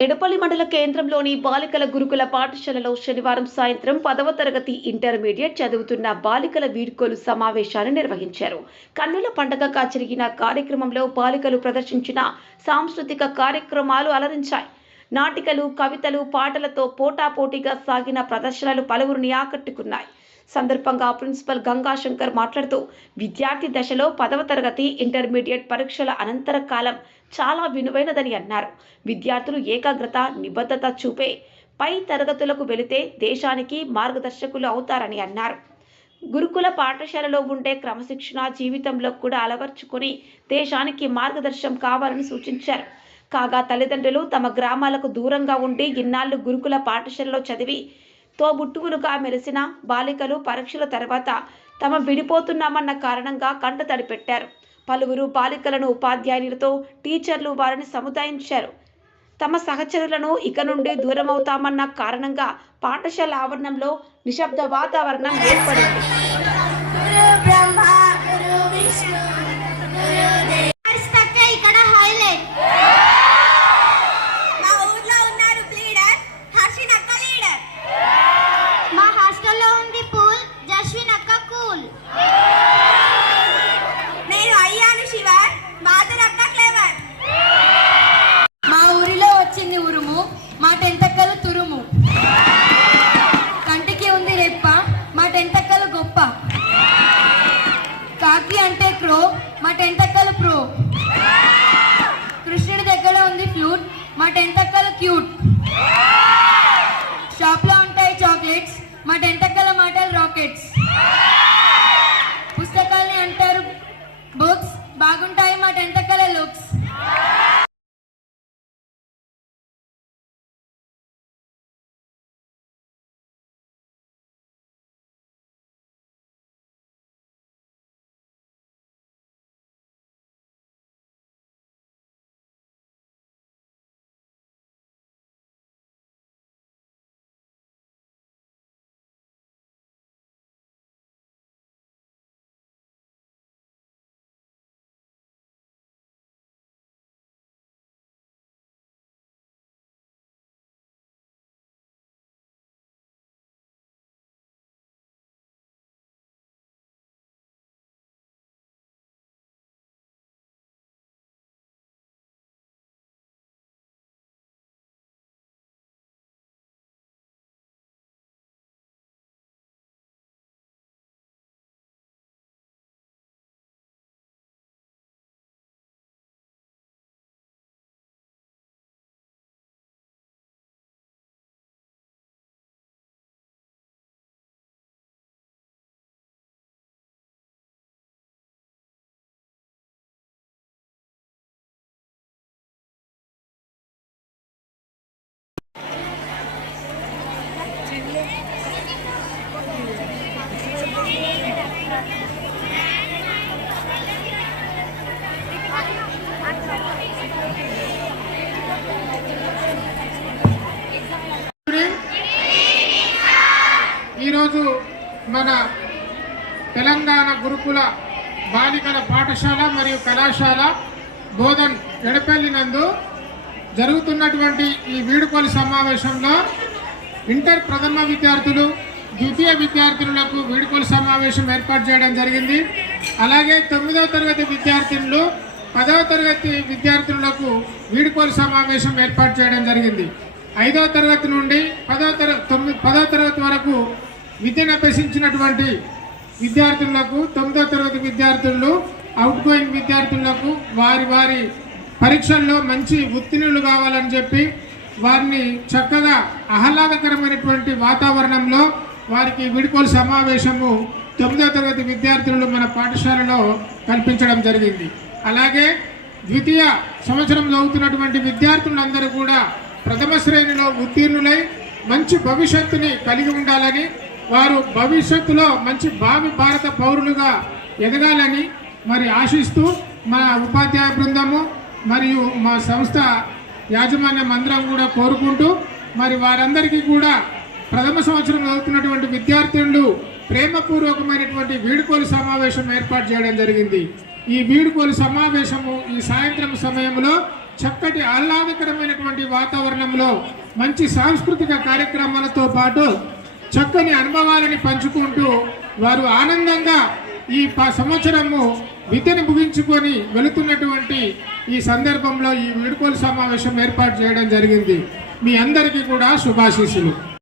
ఎడపల్లి మండల కేంద్రంలోని బాలికల గురుకుల పాఠశాలలో శనివారం సాయంత్రం పదవ తరగతి ఇంటర్మీడియట్ చదువుతున్న బాలికల వీడ్కోలు సమావేశాన్ని నిర్వహించారు. కన్నుల పండగగా జరిగిన కార్యక్రమంలో బాలికలు ప్రదర్శించిన సాంస్కృతిక కార్యక్రమాలు అలరించాయి. నాటికలు కవితలు పాటలతో పోటాపోటీగా సాగిన ప్రదర్శనలు పలువురిని ఆకట్టుకున్నాయి. సందర్భంగా ప్రిన్సిపల్ గంగాశంకర్ మాట్లాడుతూ విద్యార్థి దశలో పదవ తరగతి ఇంటర్మీడియట్ పరీక్షల అనంతర కాలం చాలా విలువైనదని అన్నారు. విద్యార్థులు ఏకాగ్రత నిబద్ధత చూపే పై తరగతులకు వెళితే దేశానికి మార్గదర్శకులు అవుతారని అన్నారు. గురుకుల పాఠశాలలో ఉండే క్రమశిక్షణ జీవితంలో కూడా అలవర్చుకొని దేశానికి మార్గదర్శనం కావాలని సూచించారు. కాగా తల్లిదండ్రులు తమ గ్రామాలకు దూరంగా ఉండి ఇన్నాళ్ళు గురుకుల పాఠశాలలో చదివి తోబుట్టువులుగా మెలిసిన బాలికలు పరీక్షల తర్వాత తమ విడిపోతున్నామన్న కారణంగా కంట తడిపెట్టారు. పలువురు బాలికలను ఉపాధ్యాయులతో టీచర్లు వారిని సముదాయించారు. తమ సహచరులను ఇక నుండి దూరమవుతామన్న కారణంగా పాఠశాల ఆవరణంలో నిశ్శబ్ద వాతావరణం ఏర్పడింది. మా డెంటల్ ఈరోజు మన తెలంగాణ గురుకుల బాలికల పాఠశాల మరియు కళాశాల బోధన్ ఎడపల్లి నందు జరుగుతున్నటువంటి ఈ వీడుకోలు సమావేశంలో ఇంటర్ ప్రథమ విద్యార్థులు ద్వితీయ విద్యార్థులకు వీడుకోలు సమావేశం ఏర్పాటు చేయడం జరిగింది. అలాగే తొమ్మిదవ తరగతి విద్యార్థులు పదవ తరగతి విద్యార్థులకు వీడుకోలు సమావేశం ఏర్పాటు చేయడం జరిగింది. ఐదవ తరగతి నుండి పదవ తరగతి తొమ్మిది పదవ తరగతి వరకు విద్యను అభ్యసించినటువంటి విద్యార్థులకు తొమ్మిదో తరగతి విద్యార్థులు అవుట్ గోయింగ్ విద్యార్థులకు వారి వారి పరీక్షల్లో మంచి ఉత్తీర్ణులు కావాలని చెప్పి వారిని చక్కగా ఆహ్లాదకరమైనటువంటి వాతావరణంలో వారికి విడుకోలు సమావేశము తొమ్మిదో తరగతి విద్యార్థులు మన పాఠశాలలో కల్పించడం జరిగింది. అలాగే ద్వితీయ సంవత్సరంలో అవుతున్నటువంటి విద్యార్థులందరూ కూడా ప్రథమ శ్రేణిలో ఉత్తీర్ణులై మంచి భవిష్యత్తుని కలిగి ఉండాలని వారు భవిష్యత్తులో మంచి భావి భారత పౌరులుగా ఎదగాలని మరి ఆశిస్తూ మా ఉపాధ్యాయ బృందము మరియు మా సంస్థ యాజమాన్యం అందరం కూడా కోరుకుంటూ మరి వారందరికీ కూడా ప్రథమ సంవత్సరం చదువుతున్నటువంటి విద్యార్థులు ప్రేమపూర్వకమైనటువంటి వీడుకోలు సమావేశం ఏర్పాటు చేయడం జరిగింది. ఈ వీడుకోలు సమావేశము ఈ సాయంత్రం సమయంలో చక్కటి ఆహ్లాదకరమైనటువంటి వాతావరణంలో మంచి సాంస్కృతిక కార్యక్రమాలతో పాటు చక్కని అనుభవాలని పంచుకుంటూ వారు ఆనందంగా ఈ సంవత్సరము విద్యను ముగించుకొని వెళుతున్నటువంటి ఈ సందర్భంలో ఈ వీడుకోలు సమావేశం ఏర్పాటు చేయడం జరిగింది. మీ అందరికీ కూడా శుభాశీస్సులు.